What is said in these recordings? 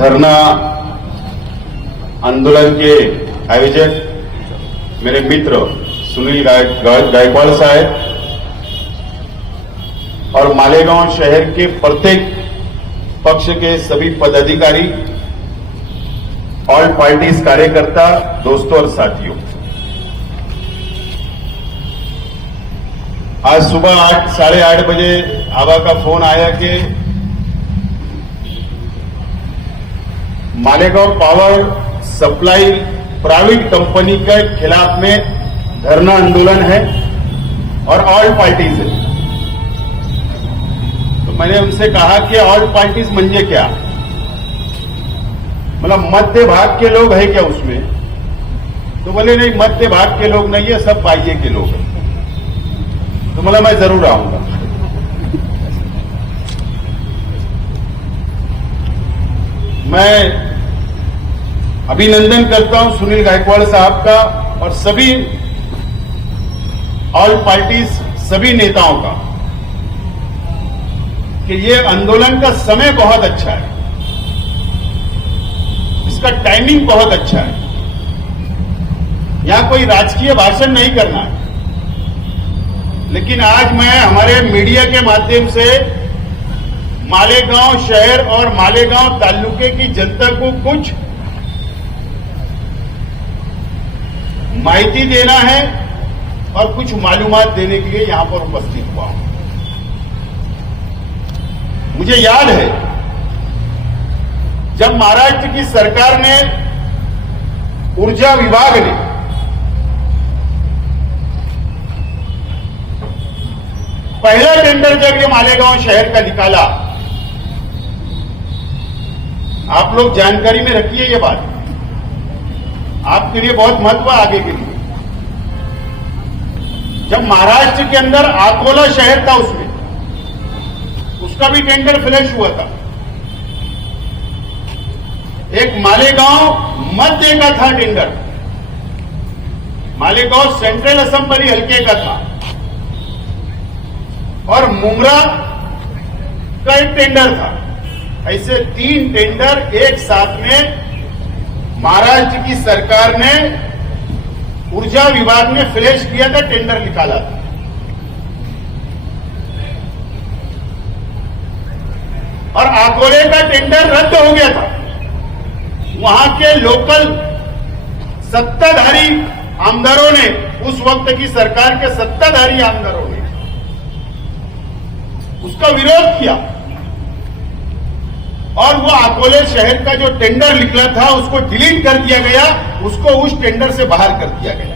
धरना आंदोलन के आयोजक मेरे मित्र सुनील गायकवाड़ साहब और मालेगांव शहर के प्रत्येक पक्ष के सभी पदाधिकारी, ऑल पार्टीज कार्यकर्ता, दोस्तों और साथियों, आज सुबह 8-8:30 बजे आबा का फोन आया कि Malegaon power supply private company के खिलाफ में धरना आंदोलन है और ऑल पार्टीज है। तो मैंने उनसे कहा कि ऑल पार्टीज म्हणजे क्या, मतलब मध्य भाग के लोग है क्या उसमें? तो बोले नहीं, मध्य भाग के लोग नहीं है, सब बाह्य के लोग हैं। तो बोला मैं जरूर आऊंगा। मैं अभिनंदन करता हूं सुनील गायकवाड़ साहब का और सभी ऑल पार्टीज, सभी नेताओं का कि ये आंदोलन का समय बहुत अच्छा है, इसका टाइमिंग बहुत अच्छा है। यहां कोई राजकीय भाषण नहीं करना है, लेकिन आज मैं हमारे मीडिया के माध्यम से मालेगांव शहर और मालेगांव तालुके की जनता को कुछ माहिती देना है और कुछ मालूमात देने के लिए यहां पर उपस्थित हुआ हूं। मुझे याद है जब महाराष्ट्र की सरकार ने, ऊर्जा विभाग ने पहला टेंडर जब ये मालेगांव शहर का निकाला, आप लोग जानकारी में रखिए ये बात, आपके लिए बहुत महत्व आगे के लिए। जब महाराष्ट्र के अंदर अकोला शहर था, उसका भी टेंडर फ्लैश हुआ था। एक मालेगांव मध्य का था टेंडर, मालेगांव सेंट्रल असेंबली हल्के का था, और मुमरा का एक टेंडर था। ऐसे 3 टेंडर एक साथ में महाराष्ट्र की सरकार ने, ऊर्जा विभाग ने फ्लैश किया था, टेंडर निकाला था। और अकोले का टेंडर रद्द हो गया था। वहां के लोकल सत्ताधारी आमदारों ने, उस वक्त की सरकार के सत्ताधारी आमदारों ने उसका विरोध किया और वो अकोले शहर का जो टेंडर निकला था उसको डिलीट कर दिया गया, उसको उस टेंडर से बाहर कर दिया गया।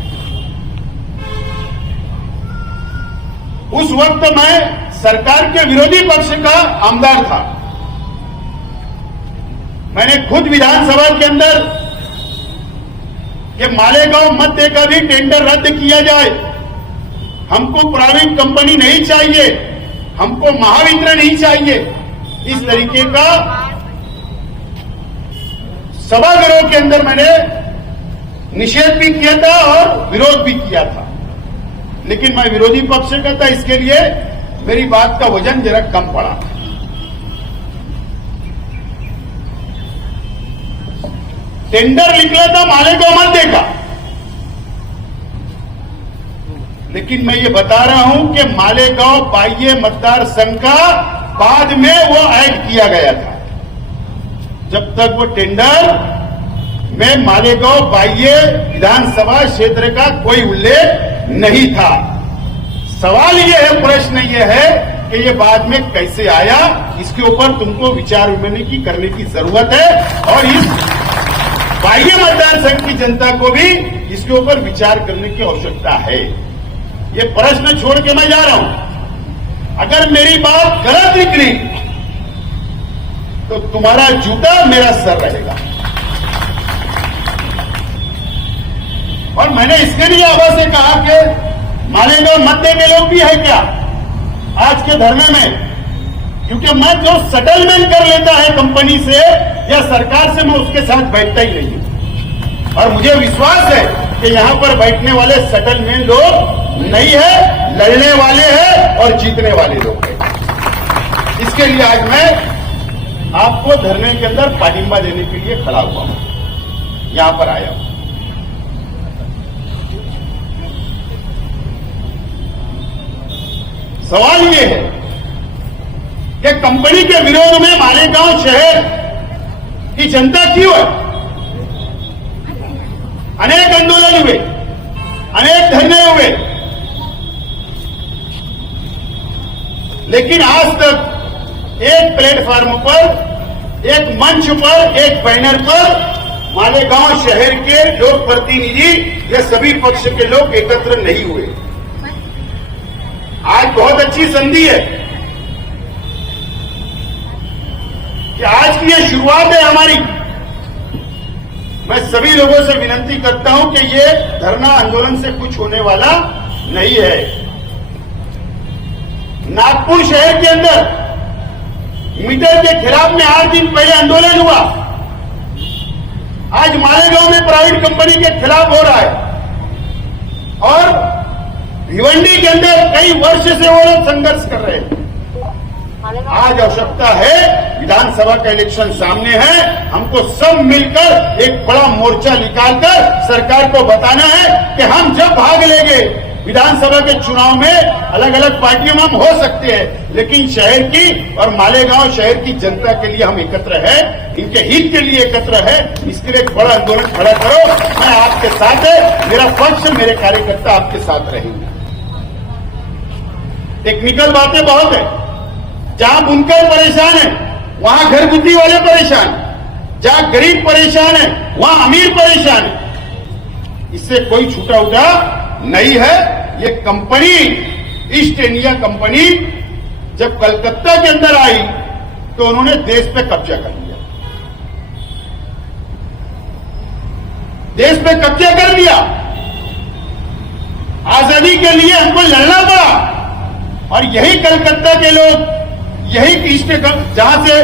उस वक्त मैं सरकार के विरोधी पक्ष का आमदार था। मैंने खुद विधानसभा के अंदर कि मालेगांव मध्य का भी टेंडर रद्द किया जाए, हमको प्राइवेट कंपनी नहीं चाहिए, हमको महावितरण ही चाहिए, इस तरीके का सभागृह के अंदर मैंने निषेध भी किया था और विरोध भी किया था। लेकिन मैं विरोधी पक्ष का था, इसके लिए मेरी बात का वजन जरा कम पड़ा। टेंडर निकला था मालेगांव मध्य का, लेकिन मैं ये बता रहा हूं कि मालेगांव बाह्य मतदार संघ का बाद में वो ऐड किया गया था। जब तक वो टेंडर में मालेगांव बाह्य विधानसभा क्षेत्र का कोई उल्लेख नहीं था। सवाल ये है, प्रश्न ये है कि ये बाद में कैसे आया, इसके ऊपर तुमको विचार विमर्श करने की जरूरत है और इस बाह्य मतदार संघ की जनता को भी इसके ऊपर विचार करने की आवश्यकता है। ये प्रश्न छोड़ के मैं जा रहा हूं। अगर मेरी बात गलत निकली तो तुम्हारा जूता मेरा सर रहेगा। और मैंने इसके लिए आवाज से कहा कि मालेगांव मध्य के लोग भी है क्या आज के धरने में, क्योंकि मैं जो सेटलमेंट कर लेता है कंपनी से या सरकार से, मैं उसके साथ बैठता ही नहीं हूं। और मुझे विश्वास है कि यहां पर बैठने वाले सेटलमेंट लोग नहीं है, लड़ने वाले हैं और जीतने वाले लोग हैं। इसके लिए आज मैं आप आपको धरने के अंदर पाटिंबा देने के लिए खड़ा हुआ हूं, यहां पर आया हूं। सवाल ये है कि कंपनी के विरोध में मालेगांव शहर की जनता क्यों है? अनेक आंदोलन हुए, अनेक धरने हुए, लेकिन आज तक एक प्लेटफार्म पर, एक मंच पर, एक बैनर पर मालेगांव शहर के लोक प्रतिनिधि या सभी पक्ष के लोग एकत्र नहीं हुए। आज बहुत अच्छी संधि है कि आज की ये शुरुआत है हमारी। मैं सभी लोगों से विनती करता हूं कि ये धरना आंदोलन से कुछ होने वाला नहीं है। नागपुर शहर के अंदर मीटर के खिलाफ में 8 दिन पहले आंदोलन हुआ। आज मालेगांव में प्राइवेट कंपनी के खिलाफ हो रहा है और भिवंडी के अंदर कई वर्ष से वो लोग संघर्ष कर रहे हैं। आज आवश्यकता है, विधानसभा का इलेक्शन सामने है, हमको सब मिलकर एक बड़ा मोर्चा निकालकर सरकार को बताना है कि हम जब भाग लेंगे विधानसभा के चुनाव में, अलग अलग पार्टियों में हम हो सकते हैं, लेकिन शहर की और मालेगांव शहर की जनता के लिए हम एकत्र है, इनके हित के लिए एकत्र है। इसके लिए एक बड़ा आंदोलन खड़ा करो। मैं आपके साथ है, मेरा पक्ष, मेरे कार्यकर्ता आपके साथ रहेंगे। टेक्निकल बातें बहुत है, जहां बुनकर परेशान है वहां घरगुती वाले परेशान, जहां गरीब परेशान है वहां अमीर परेशान है। इससे कोई छूटा उठा नहीं है। ये कंपनी, ईस्ट इंडिया कंपनी जब कलकत्ता के अंदर आई तो उन्होंने देश पे कब्जा कर लिया, देश पे कब्जा कर लिया। आजादी के लिए हमको लड़ना पड़ा और यही कलकत्ता के लोग, यही जहां से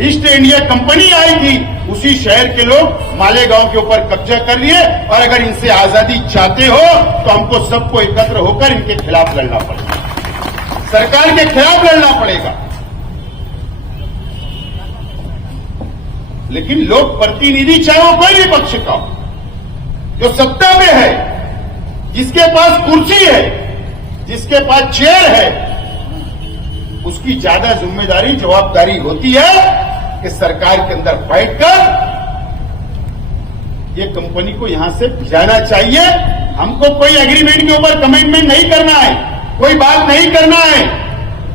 ईस्ट इंडिया कंपनी आई थी, उसी शहर के लोग मालेगांव के ऊपर कब्जा कर लिए। और अगर इनसे आजादी चाहते हो तो हमको सबको एकत्र होकर इनके खिलाफ लड़ना पड़ेगा, सरकार के खिलाफ लड़ना पड़ेगा। लेकिन लोक प्रतिनिधि, चाहे वो कोई भी पक्ष का हो, जो सत्ता में है, जिसके पास कुर्सी है, जिसके पास चेयर है, उसकी ज्यादा जिम्मेदारी, जवाबदारी होती है कि सरकार के अंदर बैठकर ये कंपनी को यहां से भिजाना चाहिए। हमको कोई एग्रीमेंट के ऊपर कमिटमेंट नहीं करना है, कोई बात नहीं करना है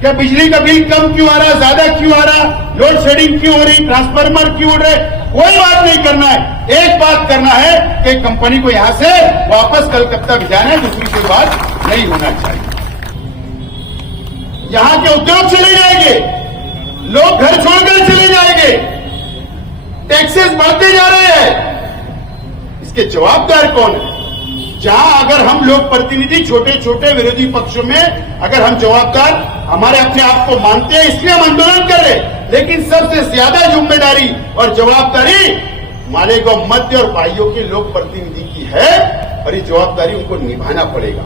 कि बिजली का बिल कम क्यों आ रहा, ज्यादा क्यों आ रहा, लोड शेडिंग क्यों हो रही, ट्रांसफार्मर क्यों उड़ रहे, कोई बात नहीं करना है। एक बात करना है कि कंपनी को यहां से वापस कलकत्ता भिजाना है, दूसरी कोई बात नहीं होना चाहिए। यहां के उद्योग चले जाएंगे, लोग घर छोड़कर चले जाएंगे, टैक्सेस बढ़ते जा रहे हैं, इसके जवाबदार कौन है? जहां अगर हम लोग प्रतिनिधि छोटे छोटे विरोधी पक्षों में अगर हम जवाबदार हमारे अपने आप को मानते हैं, इसलिए हम आंदोलन कर रहे, लेकिन सबसे ज्यादा जिम्मेदारी और जवाबदारी मालेगांव मध्य और भाइयों के लोक प्रतिनिधि की है और ये जवाबदारी उनको निभाना पड़ेगा।